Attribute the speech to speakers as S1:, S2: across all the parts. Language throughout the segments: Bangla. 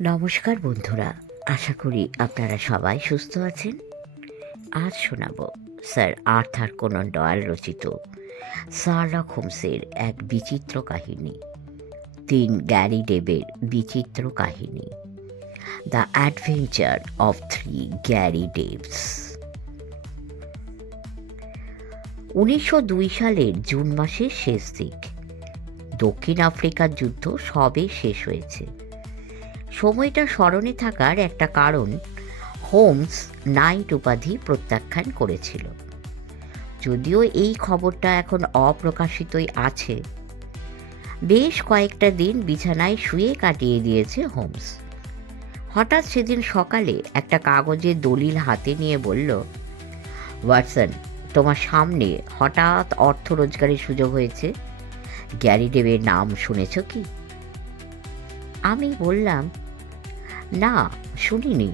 S1: নমস্কার বন্ধুরা, আশা করি আপনারা সবাই সুস্থ আছেন। আজ শোনাব স্যার আর্থার কোনন ডয়াল রচিত সার্লক হোমসের এক বিচিত্র কাহিনী, তিন গ্যারি ডেবের বিচিত্র কাহিনী, the adventure of three Garridebs উনিশশো দুই সালের জুন মাসের শেষ দিক, দক্ষিণ আফ্রিকার যুদ্ধ সবে শেষ হয়েছে। সময়টা স্মরণে থাকার একটা কারণ হোমস নাইট উপাধি প্রত্যাখ্যান করেছিল। যদিও এই খবরটা এখন অপ্রকাশিতই আছে, বেশ কয়েকটা দিন বিছানায় শুয়ে কাটিয়ে দিয়েছে হোমস। হঠাৎ সেদিন সকালে একটা কাগজে দলিল হাতে নিয়ে বলল, ওয়াটসন, তোমার সামনে হঠাৎ অর্থ রোজগারের সুযোগ হয়েছে? গ্যারি ডেবের নাম শুনেছ কি? আমি বললাম না, শুনিনি।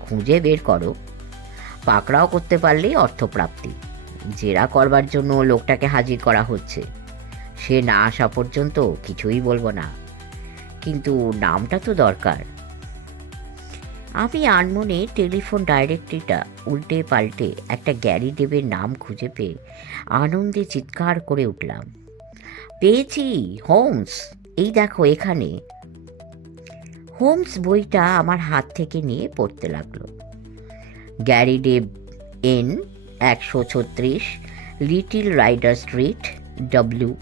S1: খুঁজে বের করো। পাকড়াও করতে পারলেই অর্থপ্রাপ্তি। জেরা করবার জন্য লোকটাকে হাজির করা হচ্ছে। সে না আসা পর্যন্ত কিছুই বলব না। কিন্তু নামটা তো দরকার। আমি আনমনে টেলিফোন ডাইরেক্টরিটা উল্টে পাল্টে একটা গ্যারি দেবের নাম খুঁজে পেয়ে আনন্দে চিৎকার করে উঠলাম। পেয়েছি, হোমস, এই দেখো এখানে। হোমস বইটা আমার হাত থেকে নিয়ে পড়তে লাগল। গ্যারি ডেব এন একশো ছত্রিশ, Little Ryder Street, W.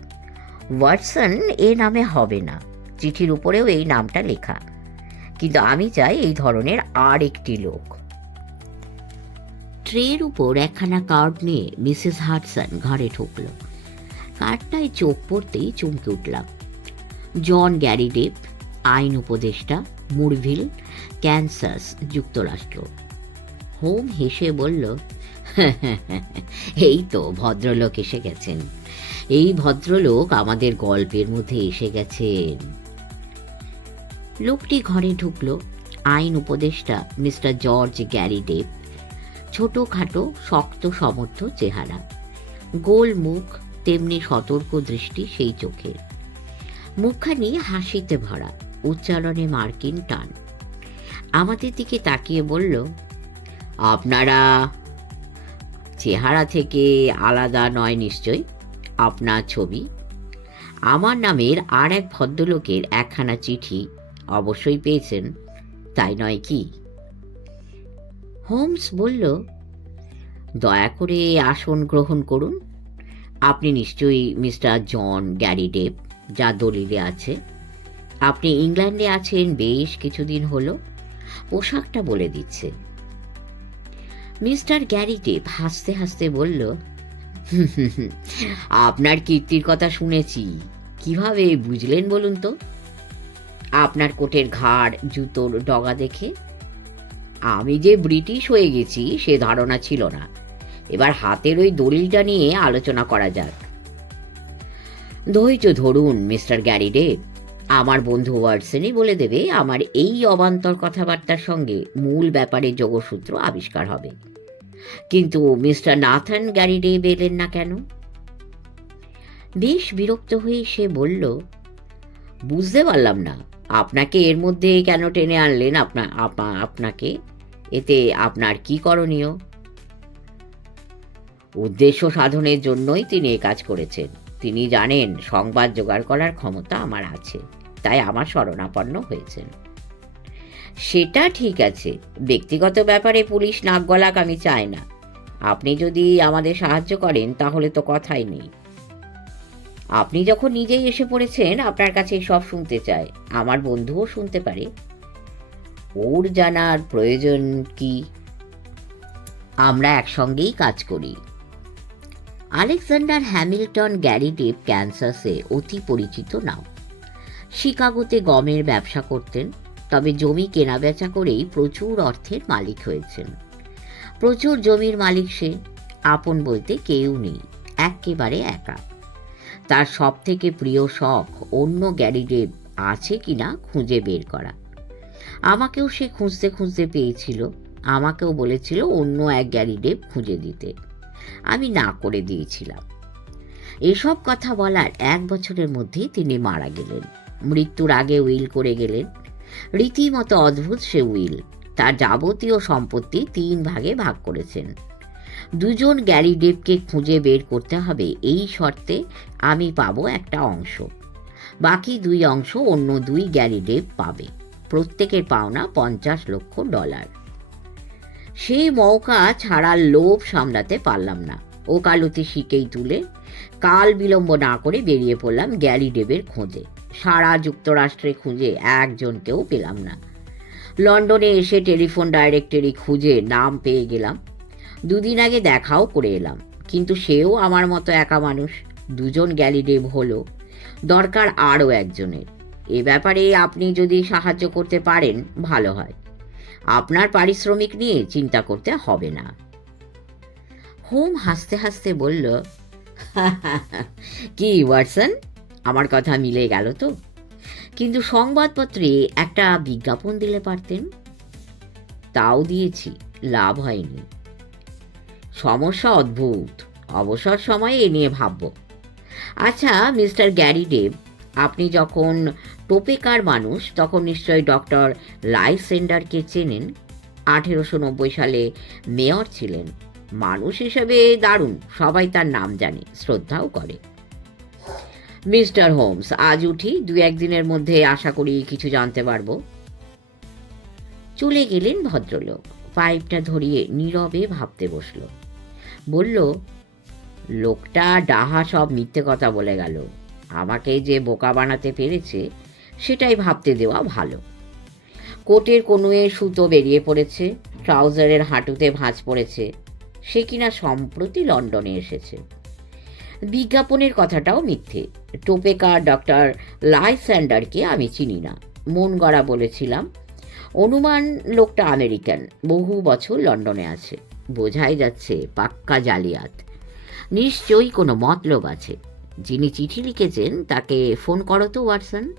S1: Watson এ নামে হবে না, চিঠির উপরেও এই নামটা লেখা। কিন্তু আমি চাই এই ধরনের আর একটি লোক। ট্রের উপর একখানা কার্ড নিয়ে মিসেস হাডসন ঘরে ঢুকল। কার্ডটায় চোখ পড়তেই চমকে উঠলাম। জন গ্যারি ডেপ আইন উপদেষ্টা মুরভিল ক্যান্সাস যুক্তরাষ্ট্র। হোম হেসে বলল, এই তো ভদ্রলোক এসে গেছেন। এই ভদ্রলোক আমাদের গল্পের মধ্যে এসে গেছেন। লোকটি ঘরে ঢুকলো। আইন উপদেষ্টা মিস্টার জর্জ গ্যারি ডেপ ছোটোখাটো, শক্ত, সমর্থ চেহারা। গোল মুখ, তেমনি সতর্ক দৃষ্টি সেই চোখের মুখখানি হাসিতে ভরা। উচ্চারণে মার্কিন টান। আমাদের দিকে তাকিয়ে বলল, আপনারা চেহারা থেকে আলাদা নয় নিশ্চয়? আপনার ছবি? আমার নামের আর এক ভদ্রলোকের একখানা চিঠি অবশ্যই পেয়েছেন, তাই নয় কি? হোমস বলল, দয়া করে আসন গ্রহণ করুন। আপনি নিশ্চয়ই মিস্টার জন গ্যারি ডেপ যা দলিলে আছে। আপনি ইংল্যান্ডে আছেন, বেশ কিছুদিন হলো। পোশাকটা বলে দিচ্ছে। মিস্টার গ্যারি ডেপ হাসতে হাসতে বলল আপনার কীর্তির কথা শুনেছি। কীভাবে, বুঝলেন বলুন তো? আপনার কোটের ঘাড়, জুতোর ডগা দেখে। আমি যে ব্রিটিশ হয়ে গেছি, সে ধারণা ছিল না। এবার হাতের ওই দলিলটা নিয়ে আলোচনা করা যাক। ধৈর্য ধরুন, মিস্টার গ্যারিডে আমার বন্ধু ওয়াটসনই বলে দেবে আমার এই অবান্তর কথাবার্তার সঙ্গে মূল ব্যাপারে যোগসূত্র আবিষ্কার হবে। কিন্তু মিস্টার নাথান গ্যারিডে এলেন না কেন? বেশ বিরক্ত হয়ে সে বলল, বুঝতে পারলাম না। আপনাকে এর মধ্যে কেন টেনে আনলেন আপনা, আপা- আপনাকে? এতে আপনার কি করণীয়? উদ্দেশ্য সাধনের জন্যই তিনি এ কাজ করেছেন। তিনি জানেন সংবাদ জোগাড় করার ক্ষমতা আমার আছে, তাই আমার শরণাপন্ন হয়েছেন। সেটা ঠিক আছে, ব্যক্তিগত ব্যাপারে পুলিশ নাক গলাক আমি চাই না। আপনি যদি আমাদের সাহায্য করেন, তাহলে তো কথাই নেই। আপনি যখন নিজেই এসে পড়েছেন, আপনার কাছে সব শুনতে চায়, আমার বন্ধুও শুনতে পারে। ওর জানার প্রয়োজন কি? আমরা একসঙ্গেই কাজ করি। আলেকজান্ডার হ্যামিল্টন গ্যারি ডেপ ক্যান্সাসে অতি পরিচিত নাম শিকাগোতে গমের ব্যবসা করতেন, তবে জমি কেনাবেচা করেই প্রচুর অর্থের মালিক হয়েছেন। প্রচুর জমির মালিক সে, আপন বলতে কেউ নেই, একেবারে একা। তার সব থেকে প্রিয় শখ অন্য গ্যারিডেব আছে কিনা খুঁজে বের করা। আমাকেও সে খুঁজতে খুঁজতে পেয়েছিল, আমাকেও বলেছিল অন্য এক গ্যারিডেব খুঁজে দিতে। আমি না করে দিয়েছিলাম। এসব কথা বলার এক বছরের মধ্যেই তিনি মারা গেলেন। মৃত্যুর আগে উইল করে গেলেন। রীতিমতো অদ্ভুত সে উইল। তার যাবতীয় সম্পত্তি তিন ভাগে ভাগ করেছেন। দুজন গ্যালিডেভকে খুঁজে বের করতে হবে, এই শর্তে আমি পাবো একটা অংশ। বাকি দুই অংশ অন্য দুই গ্যালিডেভ পাবে। প্রত্যেকের পাওনা পঞ্চাশ লক্ষ ডলার। সেই মৌকা ছাড়ার লোভ সামলাতে পারলাম না। ওকালতি শিকেই তুলে কাল বিলম্ব না করে বেরিয়ে পড়লাম গ্যালিডেভের খোঁজে। সারা যুক্তরাষ্ট্রে খুঁজে একজনকেও পেলাম না। লন্ডনে এসে টেলিফোন ডাইরেক্টরি খুঁজে নাম পেয়ে গেলাম। দুদিন আগে দেখাও করে এলাম, কিন্তু সেও আমার মতো একা মানুষ। দুজন গ্যালিডেভ হলো, দরকার আরও একজনের। এ ব্যাপারে আপনি যদি সাহায্য করতে পারেন, ভালো হয়। আপনার পারিশ্রমিক নিয়ে চিন্তা করতে হবে না। হোম হাসতে হাসতে বলল, কি ওয়াটসন? আমার কথা মিলে গেল তো। কিন্তু সংবাদপত্রে একটা বিজ্ঞাপন দিলে পারতেন। তাও দিয়েছি, লাভ হয়নি। সমস্যা অদ্ভুত, অবসর সময়ে এ নিয়ে ভাবব। আচ্ছা মিস্টার গ্যারি ডেভ আপনি যখন টোপেকার মানুষ, তখন নিশ্চয়ই ডক্টর লাইসেন্ডারকে চেনেন। আঠেরোশো নব্বই সালে মেয়র ছিলেন। মানুষ হিসেবে দারুণ, সবাই তার নাম জানে, শ্রদ্ধাও করে। মিস্টার হোমস, আজ উঠি, দু একদিনের মধ্যে আশা করি কিছু জানতে পারব। চলে গেলেন ভদ্রলোক। পাইপটা ধরিয়ে নীরবে ভাবতে বসল। বলল, লোকটা ডাহা সব মিথ্যে কথা বলে গেল। আমাকে যে বোকা বানাতে পেরেছে, সেটাই ভাবতে দেওয়া ভালো। কোটের কনুয়ে সুতো বেরিয়ে পড়েছে, ট্রাউজারের হাঁটুতে ভাঁজ পড়েছে, সে কিনা সম্প্রতি লন্ডনে এসেছে। বিজ্ঞাপনের কথাটাও মিথ্যে। টোপেকার ডক্টর লাইস্যান্ডারকে আমি চিনি না। মন গড়া বলেছিলাম, অনুমান লোকটা আমেরিকান, বহু বছর লন্ডনে আছে। বোঝাই যাচ্ছে পাক্কা জালিয়াত। নিশ্চয়ই কোনো মতলব আছে। যিনি চিঠি লিখেছেন, তাকে ফোন করো তো, ওয়াটসন।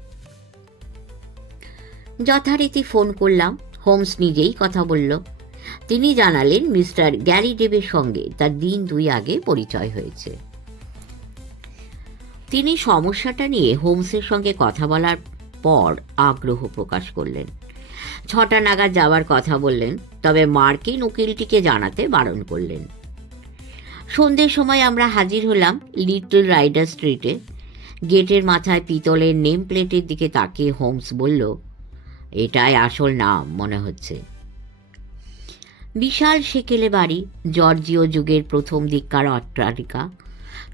S1: যথারীতি ফোন করলাম। হোমস নিজেই কথা বলল। তিনি জানালেন, মিস্টার গ্যারি ডেবের সঙ্গে তার দিন দুই আগে পরিচয় হয়েছে। তিনি সমস্যাটা নিয়ে হোমসের সঙ্গে কথা বলার পর আগ্রহ প্রকাশ করলেন। ছটা নাগাদ যাওয়ার কথা বললেন, তবে মার্কিন উকিলটিকে জানাতে বারণ করলেন। সন্ধ্যের সময় আমরা হাজির হলাম লিটল রাইডার স্ট্রিটে গেটের মাথায় পিতলের নেম প্লেটের দিকে তাকিয়ে হোমস বলল, এটাই আসল নাম, মনে হচ্ছে। বিশাল সেকেলে বাড়ি জর্জীয় যুগের প্রথম দিককার অট্টালিকা।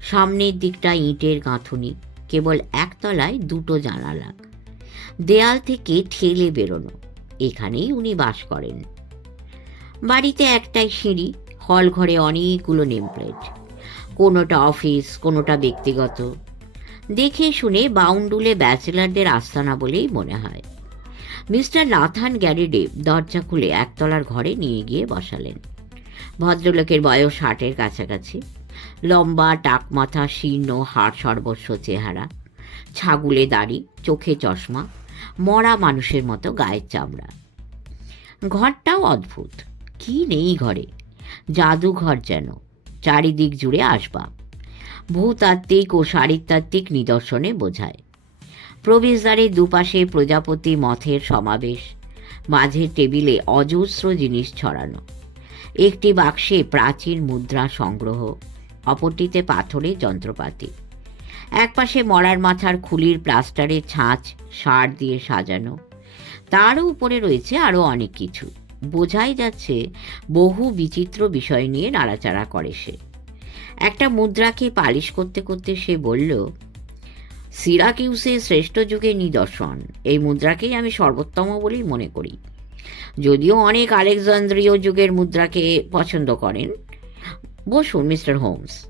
S1: সামনের দিকটা ইঁটের গাঁথুনি, কেবল একতলায় দুটো জানালা। দেয়াল থেকে ঠেলে বেরোনো, এখানেই উনি বাস করেন। বাড়িতে একটাই সিঁড়ি হল ঘরে অনেকগুলো নেমপ্লেট কোনোটা অফিস কোনোটা ব্যক্তিগত। দেখে শুনে বাউন্ডুলে ব্যাচেলারদের আস্তানা বলেই মনে হয়। মিস্টার নাথান গ্যারিডে দরজা খুলে একতলার ঘরে নিয়ে গিয়ে বসালেন। ভদ্রলোকের বয়স ষাটের কাছাকাছি। লম্বা টাক মাথা শীর্ণ, হাড় সর্বস্ব চেহারা। ছাগুলে দাড়ি, চোখে চশমা, মরা মানুষের মতো গায়ের চামড়া। ঘরটাও অদ্ভুত। কি নেই ঘরে? জাদুঘর যেন, চারিদিক জুড়ে আসবাব। ভূতাত্ত্বিক ও শারীরতাত্ত্বিক নিদর্শনে বোঝায়। প্রবেশদ্বারের দুপাশে প্রজাপতি মথের সমাবেশ, মাঝের টেবিলে অজস্র জিনিস ছড়ানো। একটি বাক্সে প্রাচীন মুদ্রা সংগ্রহ, অপরটিতে পাথরের যন্ত্রপাতি। একপাশে মরার মাথার খুলির প্লাস্টারের ছাঁচ সার দিয়ে সাজানো। তারও উপরে রয়েছে আরও অনেক কিছু। বোঝাই যাচ্ছে বহু বিচিত্র বিষয় নিয়ে নাড়াচাড়া করে সে। একটা মুদ্রাকে পালিশ করতে করতে সে বলল সিরাকিউসের শ্রেষ্ঠ যুগের নিদর্শন। এই মুদ্রাকেই আমি সর্বোত্তম বলেই মনে করি। যদিও অনেক আলেকজান্দ্রীয় যুগের মুদ্রাকে পছন্দ করেন। বসুন, মিস্টার হোমস।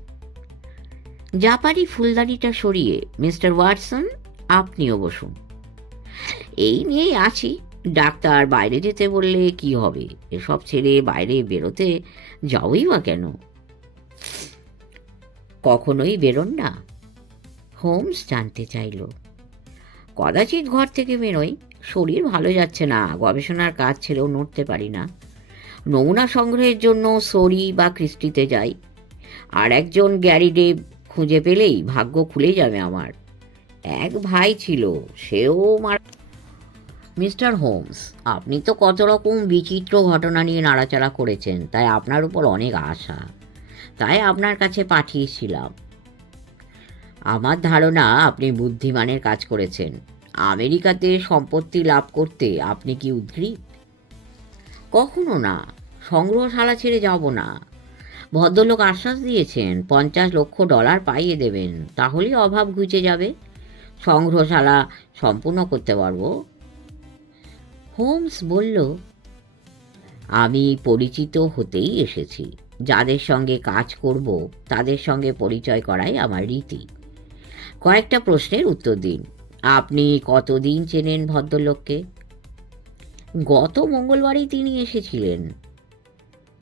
S1: জাপানি ফুলদানিটা সরিয়ে, মিস্টার ওয়াটসন, আপনিও বসুন। এই নিয়েই আছি। ডাক্তার বাইরে যেতে বললে কি হবে? এসব ছেড়ে বাইরে বেরোতে যাওই বা কেন? কখনোই বেরোন না। হোমস জানতে চাইল। কদাচিৎ ঘর থেকে বেরোই। শরীর ভালো যাচ্ছে না। গবেষণার কাজ ছেড়েও নড়তে পারি না। নমুনা সংগ্রহের জন্য সরি বা কৃষ্টিতে যাই। আর একজন গ্যারিডে খুঁজে পেলেই ভাগ্য খুলে যাবে আমার। এক ভাই ছিল, সেও মার মিস্টার হোমস, আপনি তো কত রকম বিচিত্র ঘটনা নিয়ে নাড়াচাড়া করেছেন, তাই আপনার উপর অনেক আশা। তাই আপনার কাছে পাঠিয়েছিলাম। আমার ধারণা আপনি বুদ্ধিমানের কাজ করেছেন। আমেরিকাতে সম্পত্তি লাভ করতে আপনি কি উদ্গ্রীব? কখনো না। সংগ্রহশালা ছেড়ে যাব না। ভদ্রলোক আশ্বাস দিয়েছেন, পঞ্চাশ লক্ষ ডলার পাইয়ে দেবেন, তাহলেই অভাব ঘুচে যাবে। সংগ্রহশালা সম্পূর্ণ করতে পারব। হোমস বলল, আমি পরিচিত হতেই এসেছি। যাদের সঙ্গে কাজ করব, তাদের সঙ্গে পরিচয় করাই আমার রীতি। কয়েকটা প্রশ্নের উত্তর দিন। আপনি কতদিন চেনেন ভদ্রলোককে? গত মঙ্গলবারই তিনি এসেছিলেন।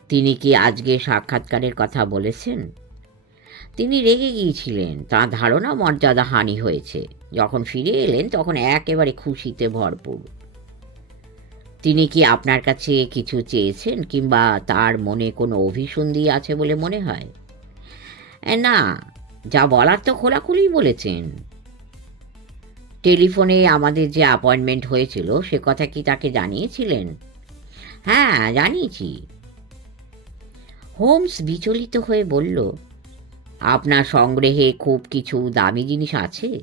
S1: তিনি কি আজকে সাক্ষাৎকারের কথা বলেছেন? তিনি রেগে গিয়েছিলেন। তাঁর ধারণা মর্যাদা হানি হয়েছে। যখন ফিরে এলেন, তখন একেবারে খুশিতে ভরপুর। তিনি কি আপনার কাছে কিছু চেয়েছেন কিংবা তার মনে কোনো অভিসন্ধি আছে বলে মনে হয়? না, যা বলার তো খোলাখুলি বলেছেন। টেলিফোনে আমাদের যে অ্যাপয়েন্টমেন্ট হয়েছিল, সে কথা কি তাকে জানিয়েছিলেন? হ্যাঁ জানিয়েছি। হোমস বিচলিত হয়ে বলল, আপনার সংগ্রহে খুব কিছু দামি জিনিস আছে?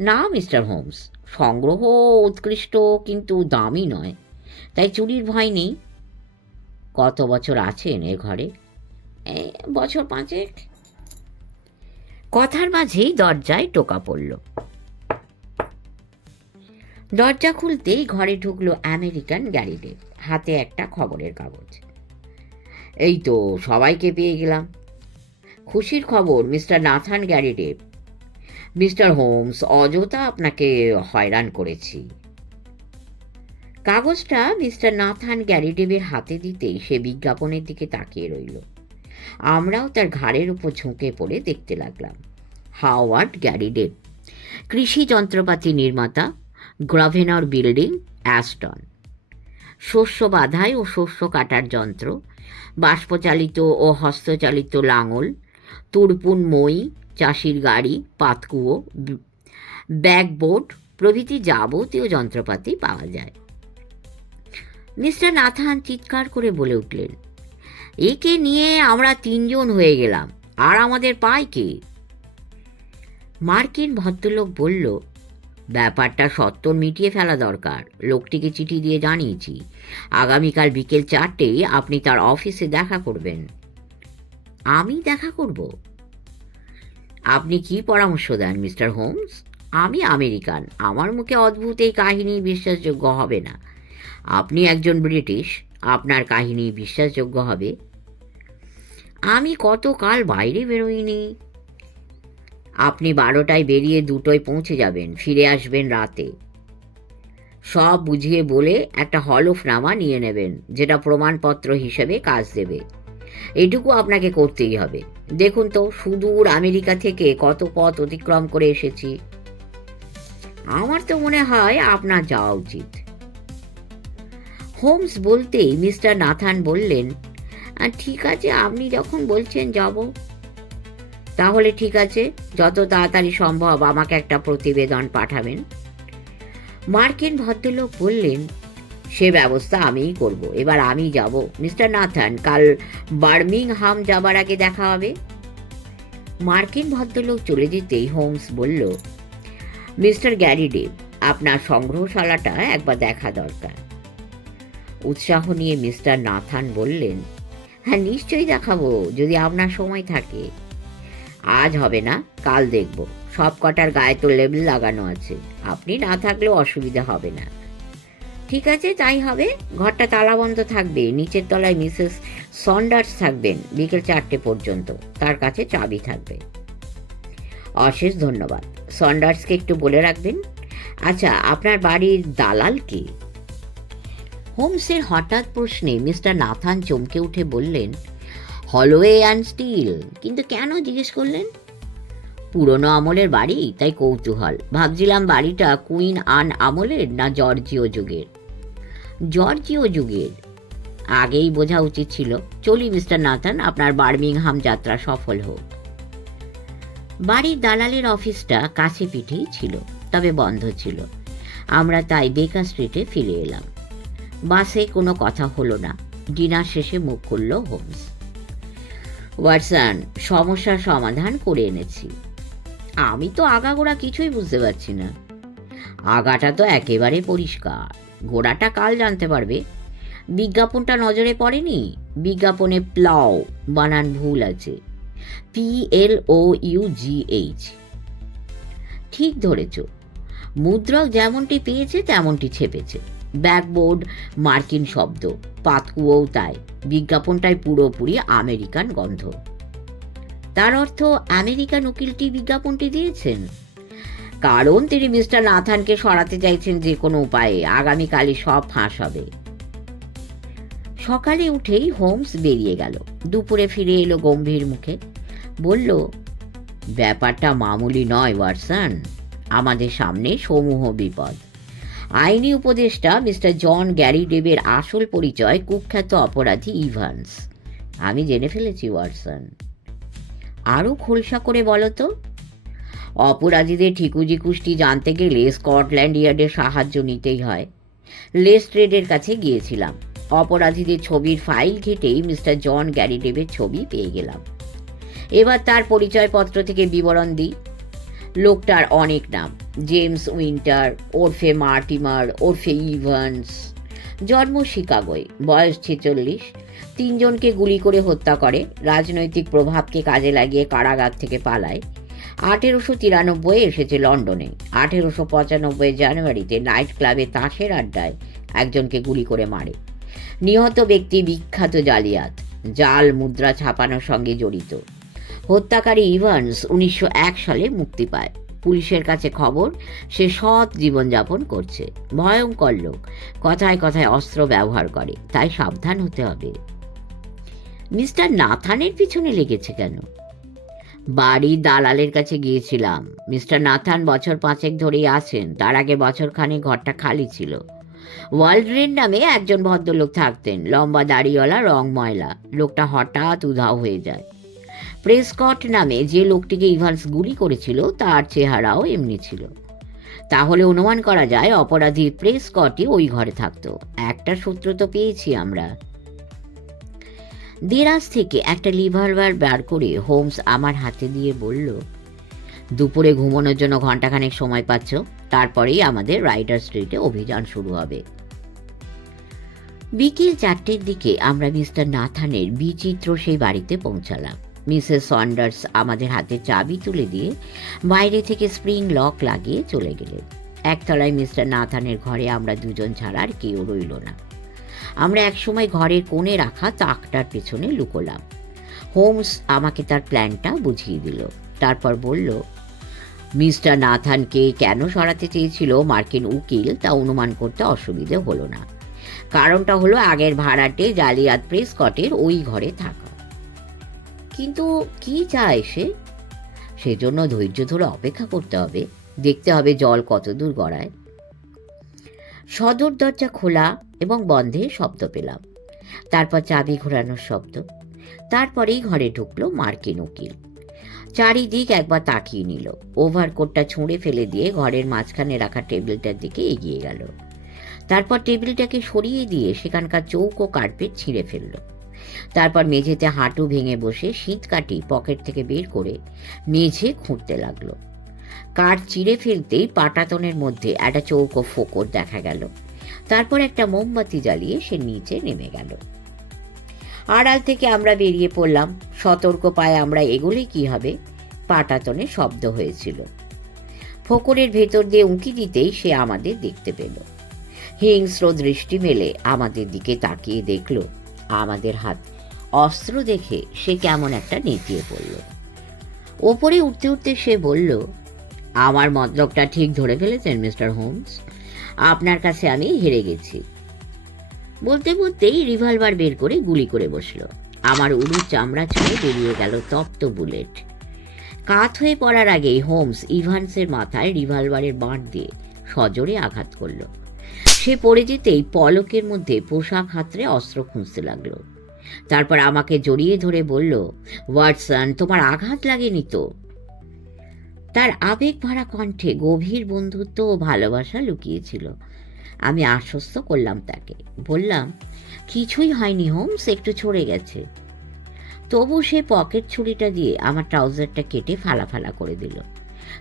S1: না, মিস্টার হোমস। সংগ্রহ উৎকৃষ্ট কিন্তু দামি নয়। তাই চুরির ভয় নেই। কত বছর আছেন এ ঘরে? বছর পাঁচেক। কথার মাঝেই দরজায় টোকা পড়ল। দরজা খুলতেই ঘরে ঢুকলো আমেরিকান গ্যারিডে হাতে একটা খবরের কাগজ। এই তো সবাইকে পেয়ে গেলাম। খুশির খবর, mister Nathan Garrideb mister Holmes, অযথা আপনাকে হয়রান করেছি। কাগজটা মিস্টার নাথান গ্যারিডেবের হাতে দিতেই সে বিজ্ঞাপনের দিকে তাকিয়ে রইল। আমরাও তার ঘাড়ের উপর ঝুঁকে পড়ে দেখতে লাগলাম। হাওয়ার্ড গ্যারিডেব কৃষি যন্ত্রপাতি নির্মাতা, গ্রাভেনর বিল্ডিং, অ্যাস্টন। শস্য বাধাই ও শস্য কাটার যন্ত্র, বাষ্পচালিত ও হস্তচালিত লাঙল, তুরপুন মই চাষির গাড়ি, পাতকুয়ো ব্যাকবোর্ড প্রভৃতি যাবতীয় যন্ত্রপাতি পাওয়া যায়। মিস্টার নাথান চিৎকার করে বলে উঠলেন, একে নিয়ে আমরা তিনজন হয়ে গেলাম, আর আমাদের পায় কে? মার্কিন ভদ্রলোক বলল, ব্যাপারটা সত্তর মিটিয়ে ফেলা দরকার, লোকটিকে চিঠি দিয়ে জানিয়েছি। আগামীকাল বিকেল চারটেই আপনি তার অফিসে দেখা করবেন। আমি দেখা করব? আপনি কি পরামর্শ দেন, মিস্টার হোমস? আমি আমেরিকান। আমার মুখে অদ্ভুত এই কাহিনী বিশ্বাসযোগ্য হবে না। আপনি একজন ব্রিটিশ, আপনার কাহিনী বিশ্বাসযোগ্য হবে। আমি কতকাল বাইরে বেরোইনি। আপনি বারোটায় বেরিয়ে দুটোয় পৌঁছে যাবেন, ফিরে আসবেন রাতে। সব বুঝিয়ে বলে একটা হলফনামা নিয়ে নেবেন, যেটা প্রমাণপত্র হিসেবে কাজ দেবে। এটুকু আপনাকে করতেই হবে। দেখুন তো সুদূর আমেরিকা থেকে কত পথ অতিক্রম করে এসেছি। আমার তো মনে হয় আপনার যাওয়া উচিত। হোমস বলতেই মিস্টার নাথান বললেন "আহ, ঠিক আছে আপনি যখন বলছেন যাব। তাহলে ঠিক আছে যত তাড়াতাড়ি সম্ভব আমাকে একটা প্রতিবেদন পাঠাবেন। মার্কিন ভদ্রলোক বললেন সে ব্যবস্থা আমিই করব। এবার আমি যাব। মিস্টার নাথান, কাল বার্মিংহাম যাবার আগে দেখা হবে। মার্কিন ভদ্রলোক চলে যেতেই হোমস বলল, মিস্টার গ্যারিডেভ আপনার সংগ্রহশালাটা একবার দেখা দরকার। উৎসাহ নিয়ে মিস্টার নাথান বললেন হ্যাঁ নিশ্চয়ই দেখাবো, যদি আপনার সময় থাকে। আজ হবে না, কাল দেখব। সব কটার গায়ে তো লেবেল লাগানো আছে। আপনি না থাকলেও অসুবিধা হবে না। ঠিক আছে, তাই হবে। ঘরটা তালাবন্ধ থাকবে। নিচের তলায় মিসেস সন্ডার্স থাকবেন বিকেল চারটে পর্যন্ত। তার কাছে চাবি থাকবে। অশেষ ধন্যবাদ। সন্ডার্সকে একটু বলে রাখবেন। আচ্ছা আপনার বাড়ির দালাল কে? হোমসের হঠাৎ প্রশ্নে মিস্টার নাথান চমকে উঠে বললেন হলওয়ে অ্যান্ড স্টিল। কিন্তু কেন জিজ্ঞেস করলেন? পুরনো আমলের বাড়ি, তাই কৌতূহল। ভাবছিলাম বাড়িটা কুইন আন আমলের না জর্জিও যুগের। জর্জিও যুগের আগেই বোঝা উচিত ছিল, চলি মিস্টার নাথান, আপনার বার্মিংহাম যাত্রা সফল হোক। বাড়ির দালালের অফিসটা কাছে পিঠেই ছিল, তবে বন্ধ ছিল। আমরা তাই বেকার স্ট্রিটে ফিরে এলাম। বাসে কোনো কথা হলো না, ডিনার শেষে মুখ খুলল হোমস। ওয়াটসন, সমস্যার সমাধান করে এনেছি। আমি তো আগাগোড়া কিছুই বুঝতে পারছি না। আগাটা তো একেবারে পরিষ্কার। গোড়াটা কাল জানতে পারবে। বিজ্ঞাপনটা নজরে পড়েনি? বিজ্ঞাপনে প্লাও, বানান ভুল আছে। P L O U G H. ঠিক ধরেছ। মুদ্রক যেমনটি পেয়েছে, তেমনটি ছেপেছে। ব্যাকবোর্ড, মার্কিন শব্দ। পাতকুয়োও তাই। বিজ্ঞাপনটাই পুরোপুরি আমেরিকান গন্ধ। তার অর্থ আমেরিকান উকিলটি বিজ্ঞাপনটি দিয়েছেন? কারণ তিনি মিস্টার নাথানকে সরাতে চাইছেন যে কোনো উপায়ে। আগামীকালই সব ফাঁস হবে। সকালে উঠেই হোমস বেরিয়ে গেল। দুপুরে ফিরে এলো গম্ভীর মুখে। বলল, ব্যাপারটা মামুলি নয়, ওয়াটসন। আমাদের সামনে সমূহ বিপদ। আইনি উপদেষ্টা মিস্টার জন গ্যারি ডেবের আসল পরিচয় কুখ্যাত অপরাধী ইভান্স। আমি জেনে ফেলেছি, ওয়াটসন। আরও খোলসা করে বলো তো। অপরাধীদের ঠিকুজি কুষ্টি জানতে গেলে স্কটল্যান্ড ইয়ার্ডের সাহায্য নিতেই হয়। লেস্ট্রেডের কাছে গিয়েছিলাম। অপরাধীদের ছবির ফাইল ঘেটেই মিস্টার জন গ্যারি ডেবের ছবি পেয়ে গেলাম। এবার তার পরিচয়পত্র থেকে বিবরণ দিই। লোকটার অনেক নাম, জেমস উইন্টার, ওরফে মার্টিমার, ওরফে ইভান্স। জন্ম শিকাগোয়, বয়স ছেচল্লিশ। তিনজনকে গুলি করে হত্যা করে, রাজনৈতিক প্রভাবকে কাজে লাগিয়ে কারাগার থেকে পালায়। আঠেরোশো তিরানব্বই এসেছে লন্ডনে। আঠেরোশো পঁচানব্বই জানুয়ারিতে নাইট ক্লাবে তাসের আড্ডায় একজনকে গুলি করে মারে। নিহত ব্যক্তি বিখ্যাত জালিয়াত, জাল মুদ্রা ছাপানোর সঙ্গে জড়িত। হত্যাকারী ইভান্স উনিশশো এক সালে মুক্তি পায়। পুলিশের কাছে খবর, সে সৎ জীবনযাপন করছে। ভয়ঙ্কর লোক, কথায় কথায় অস্ত্র ব্যবহার করে, তাই সাবধান হতে হবে। মিস্টার নাথানের পিছনে লেগেছে কেন? বাড়ির দালালের কাছে গিয়েছিলাম। মিস্টার নাথান বছর পাঁচেক ধরেই আছেন। তার আগে বছর খানেক ঘরটা খালি ছিল। ওয়ার্ল্ড্রেন নামে একজন ভদ্রলোক থাকতেন। লম্বা দাড়িওয়ালা, রং ময়লা। লোকটা হঠাৎ উধাও হয়ে যায়। প্রেসকট নামে যে লোকটিকে ইভান্স গুলি করেছিল, তার চেহারাও এমনি ছিল। তাহলে অনুমান করা যায় অপরাধী প্রেসকটই ওই ঘরে থাকতো। একটা সূত্র তো পেয়েছি আমরা। দেরাজ থেকে একটা লিভারবার বার করে হোমস আমার হাতে দিয়ে বলল, দুপুরে ঘুমানোর জন্য ঘন্টাখানেক সময় পাচ্ছ, তারপরেই আমাদের রাইডার স্ট্রিটে অভিযান শুরু হবে। বিকেল চারটের দিকে আমরা মিস্টার নাথানের বিচিত্র সেই বাড়িতে পৌঁছালাম। মিসেস সন্ডার্স আমাদের হাতে চাবি তুলে দিয়ে বাইরে থেকে স্প্রিং লক লাগিয়ে চলে গেলেন। একতলায় মিস্টার নাথানের ঘরে আমরা দুজন ছাড়া আর কেউ রইল না। আমরা একসময় ঘরের কোণে রাখা তাকটার পেছনে লুকোলাম। হোমস আমাকে তার প্ল্যানটা বুঝিয়ে দিল। তারপর বলল, মিস্টার নাথানকে কেন সরাতে চেয়েছিল মার্কিন উকিল তা অনুমান করতে অসুবিধে হলো না। কারণটা হলো আগের ভাড়াটে জালিয়াত প্রেসকটের ওই ঘরে থাকা। কিন্তু কি চায় সে? সেজন্য ধৈর্য ধরে অপেক্ষা করতে হবে। দেখতে হবে জল কত দূর গড়ায়। সদর দরজা খোলা এবং বন্ধে শব্দ পেলাম। তারপর চাবি ঘোরানোর শব্দ। তারপরেই ঘরে ঢুকলো মার্কিন উকিল। চারিদিক একবার তাকিয়ে নিল। ওভারকোটটা ছুঁড়ে ফেলে দিয়ে ঘরের মাঝখানে রাখা টেবিলটার দিকে এগিয়ে গেল। তারপর টেবিলটাকে সরিয়ে দিয়ে সেখানকার চৌকো কার্পেট ছিঁড়ে ফেলল। তারপর মেঝেতে হাঁটু ভেঙে বসে শীত কাটি পকেট থেকে বের করে মেঝে খুঁড়তে লাগল। কাঠ চিড়ে ফেলতেই পাটাতনের মধ্যে একটা চৌকো ফোকর দেখা গেল। তারপর একটা মোমবাতি জ্বালিয়ে সে নিচে নেমে গেল। আড়াল থেকে আমরা বেরিয়ে পড়লাম। সতর্ক পায়ে আমরা এগোলে কি হবে? পাটাতনে শব্দ হয়েছিল। ফোকরের ভেতর দিয়ে উঁকি দিতেই সে আমাদের দেখতে পেল। হিংস্র দৃষ্টি মেলে আমাদের দিকে তাকিয়ে দেখল। আমাদের হাত অস্ত্র দেখে সে কেমন একটা নেতিয়ে পড়ল। ওপরে উঠতে উঠতে সে বলল আমার মতলবটা ঠিক ধরে ফেলেছেন, মিস্টার হোমস? আপনার কাছে আমি হেরে গেছি। বলতে বলতেই রিভলভার বের করে গুলি করে বসল। আমার উড়ুর চামড়া ছুঁয়ে বেরিয়ে গেল তপ্ত বুলেট। কাত হয়ে পড়ার আগেই হোমস ইভান্সের মাথায় রিভলভারের বাঁট দিয়ে সজোরে আঘাত করল। সে পড়ে যেতেই পলকের মধ্যে পোশাক হাতড়ে অস্ত্র খুঁজতে লাগল। তারপর আমাকে জড়িয়ে ধরে বলল, ওয়াটসন, তোমার আঘাত লাগেনি তো? তার আবেগ ভরা কণ্ঠে গভীর বন্ধুত্ব ও ভালোবাসা লুকিয়েছিল। আমি আশ্বস্ত করলাম তাকে। বললাম, কিছুই হয়নি, হোমস, একটু ছড়ে গেছে। তবু সে পকেট ছুরিটা দিয়ে আমার ট্রাউজারটা কেটে ফালা ফালা করে দিল।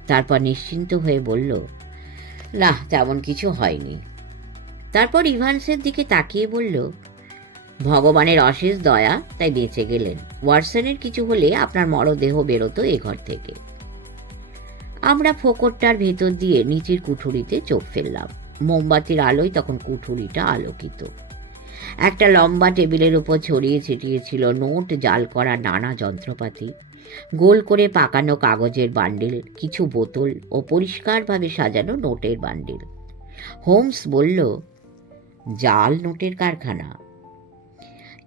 S1: তারপর নিশ্চিন্ত হয়ে বলল না তেমন কিছু হয়নি। তারপর ইভান্সের দিকে তাকিয়ে বলল, ভগবানের অশেষ দয়া, তাই বেঁচে গেলেন। ওয়াটসনের কিছু হলে আপনার মরদেহ বেরোতো এ ঘর থেকে। আমরা ফোকরটার ভেতর দিয়ে নিচের কুঠুরিতে চোখ ফেললাম। মোমবাতির আলোয় তখন কুঠুরিটা আলোকিত। একটা লম্বা টেবিলের উপর ছড়িয়ে ছিটিয়ে ছিল নোট জাল করা নানা যন্ত্রপাতি। গোল করে পাকানো কাগজের বান্ডিল, কিছু বোতল ও পরিষ্কারভাবে সাজানো নোটের বান্ডিল। হোমস বলল, জাল নোটের কারখানা।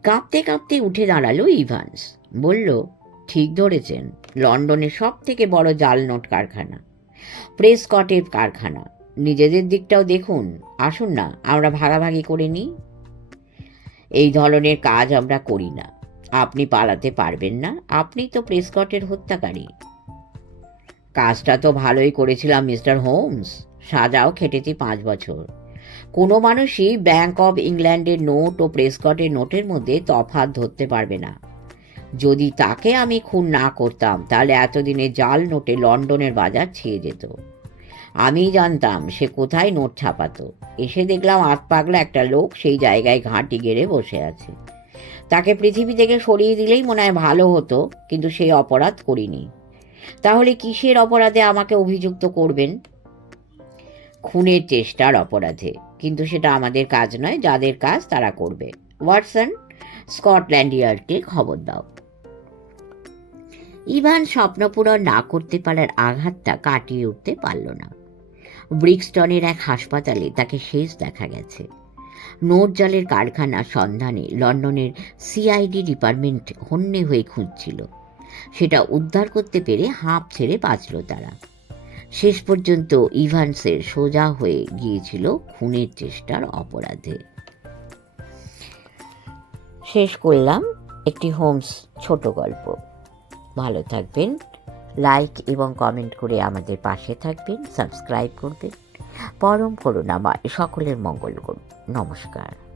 S1: কাঁপতে কাঁপতে উঠে দাঁড়াল ইভান্স। বলল, ঠিক ধরেছেন। লন্ডনের সব থেকে বড় জাল নোট কারখানা, প্রেসকটের কারখানা। নিজেদের দিকটাও দেখুন। আসুন না, আমরা ভাগাভাগি করে নিই। এই ধরনের কাজ আমরা করি না। আপনি পালাতে পারবেন না। আপনি তো প্রেসকটের হত্যাকারী। কাজটা তো ভালোই করেছিলাম, মিস্টার হোমস। সাজাও খেটেছি পাঁচ বছর। কোনো মানুষই ব্যাংক অব ইংল্যান্ডের নোট ও প্রেসকটের নোটের মধ্যে তফাৎ ধরতে পারবে না। যদি তাকে আমি খুন না করতাম, তাহলে এতদিনে জাল নোটে লন্ডনের বাজার ছেয়ে যেত। আমি জানতাম সে কোথায় নোট ছাপাতো। এসে দেখলাম আত পাগলা একটা লোক সেই জায়গায় ঘাঁটি গেড়ে বসে আছে। তাকে পৃথিবী থেকে সরিয়ে দিলেই মনে হয় ভালো হতো, কিন্তু সেই অপরাধ করিনি। তাহলে কিসের অপরাধে আমাকে অভিযুক্ত করবেন? খুনের চেষ্টার অপরাধে, কিন্তু সেটা আমাদের কাজ নয়, যাদের কাজ তারা করবে। ওয়াটসন, স্কটল্যান্ড ইয়ার্ডকে খবর দাও। ইভান স্বপ্নপূরণ না করতে পারার আঘাতটা কাটিয়ে উঠতে পারল না। ব্রিক্সটনের এক হাসপাতালে তাকে শেষ দেখা গেছে। নোট জলের কারখানা সন্ধানে লন্ডনের সিআইডি ডিপার্টমেন্ট হন্যে হয়ে খুঁজছিল। সেটা উদ্ধার করতে পেরে হাঁপ ছেড়ে বাঁচল তারা। শেষ পর্যন্ত ইভান্সের সোজা হয়ে গিয়েছিল খুনের চেষ্টার অপরাধে। শেষ করলাম একটি হোমস ছোট গল্প। ভালো থাকবেন লাইক এবং কমেন্ট করে আমাদের পাশে থাকবেন সাবস্ক্রাইব করবেন। পরম করুন আমার সকলের মঙ্গল করুন। নমস্কার।